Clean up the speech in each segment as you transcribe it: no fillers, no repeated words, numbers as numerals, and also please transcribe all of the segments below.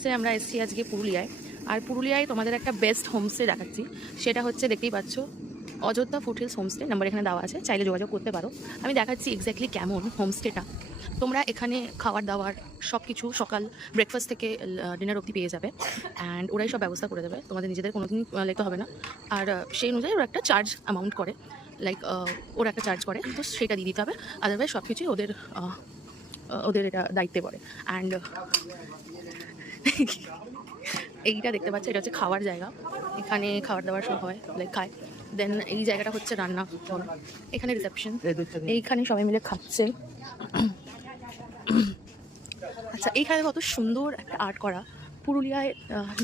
সে আমরা এসেছি আজকে পুরুলিয়ায়। আর পুরুলিয়ায় তোমাদের একটা বেস্ট হোমস্টে দেখাচ্ছি। সেটা হচ্ছে দেখতেই পাচ্ছ, অযোধ্যা ফুটহিলস হোমস্টে, নাম্বার এখানে দেওয়া আছে, চাইলে যোগাযোগ করতে পারো। আমি দেখাচ্ছি এক্স্যাক্টলি কেমন হোমস্টেটা। তোমরা এখানে খাবার দাবার সব কিছু সকাল ব্রেকফাস্ট থেকে ডিনার অবধি পেয়ে যাবে। অ্যান্ড ওরাই সব ব্যবস্থা করে দেবে, তোমাদের নিজেদের কোনো দিন লেখতে হবে না। আর সেই অনুযায়ী ওরা একটা চার্জ অ্যামাউন্ট করে, লাইক ওরা একটা চার্জ করে, তো সেটা দিয়ে দিতে হবে। আদারওয়াইজ সব কিছুই ওদের ওদের এটা দায়িত্বে পড়ে। অ্যান্ড এইটা দেখতে পাচ্ছ, এটা হচ্ছে খাওয়ার জায়গা। এখানে খাবার দাবার সব হয়, লাইক খায়। দেন এই জায়গাটা হচ্ছে রান্না ঘর, এখানে রিসেপশন, এইখানে সবাই মিলে খাচ্ছে। আচ্ছা, এইখানে কত সুন্দর একটা আর্ট করা। পুরুলিয়ায়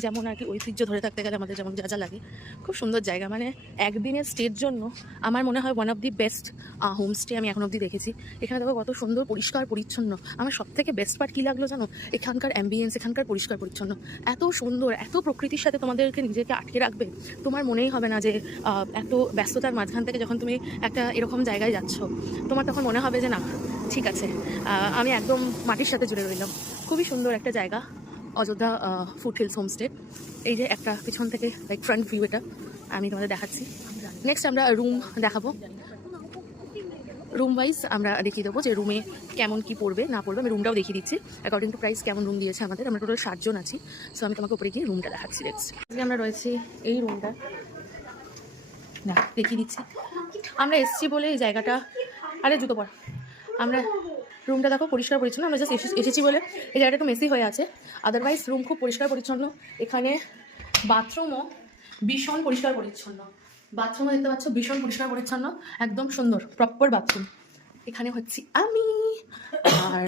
যেমন আর কি ঐতিহ্য ধরে থাকতে গেলে আমাদের যেমন যা যা লাগে, খুব সুন্দর জায়গা। মানে একদিনের স্টের জন্য আমার মনে হয় one of the best homestay আমি এখন অবধি দেখেছি। এখানে দেখো কত সুন্দর পরিষ্কার পরিচ্ছন্ন। আমার সব থেকে বেস্ট পার্ট কী লাগলো জানো? এখানকার অ্যাম্বিয়েন্স, এখানকার পরিষ্কার পরিচ্ছন্ন এত সুন্দর, এত প্রকৃতির সাথে তোমাদেরকে নিজেকে আটকে রাখবে। তোমার মনেই হবে না যে এত ব্যস্ততার মাঝখান থেকে যখন তুমি একটা এরকম জায়গায় যাচ্ছ, তোমার তখন মনে হবে যে না, ঠিক আছে, আমি একদম মাটির সাথে জুড়ে রইলাম। খুবই সুন্দর একটা জায়গা অযোধ্যা ফুটহিলস হোমস্টে। এই যে একটা পিছন থেকে লাইক ফ্রন্ট ভিউ, এটা আমি তোমাদের দেখাচ্ছি। নেক্সট আমরা রুম দেখাবো। রুম ওয়াইজ আমরা দেখিয়ে দেবো যে রুমে কেমন কি পড়বে না পড়বে। আমি রুমটাও দেখিয়ে দিচ্ছি অ্যাকর্ডিং টু প্রাইস কেমন রুম দিয়েছে আমাদের। আমরা টোটাল 7 জন আছি। সো আমি তোমাকে উপরে গিয়ে রুমটা দেখাচ্ছি। নেক্সট আজকে আমরা রয়েছি এই রুমটা, না দেখিয়ে দিচ্ছি। আমরা এসছি বলে এই জায়গাটা, আরে জুতো পর, আমরা রুমটা দেখো পরিষ্কার পরিচ্ছন্ন। আমরা জাস্ট এসেছি বলে এই জায়গাটা একটু মেসি হয়ে আছে, আদারওয়াইজ রুম খুব পরিষ্কার পরিচ্ছন্ন। এখানে বাথরুমও ভীষণ পরিষ্কার পরিচ্ছন্ন। বাথরুমও দেখতে পাচ্ছ ভীষণ পরিষ্কার পরিচ্ছন্ন, একদম সুন্দর প্রপার বাথরুম। এখানে হচ্ছি আমি, আর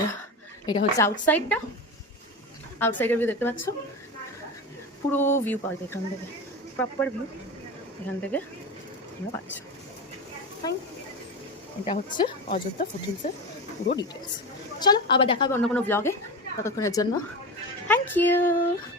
এটা হচ্ছে আউটসাইডটা। আউটসাইডের ভিউ দেখতে পাচ্ছ, পুরো ভিউ পাওয়া যায় এখান থেকে, প্রপার ভিউ এখান থেকে তোমরা পাচ্ছ। ফাইন, এটা হচ্ছে অযোধ্যা ফুটহিলসের পুরো ডিটেলস। চলো আবার দেখা হবে অন্য কোনো ব্লগে। ততক্ষণের জন্য থ্যাংক ইউ।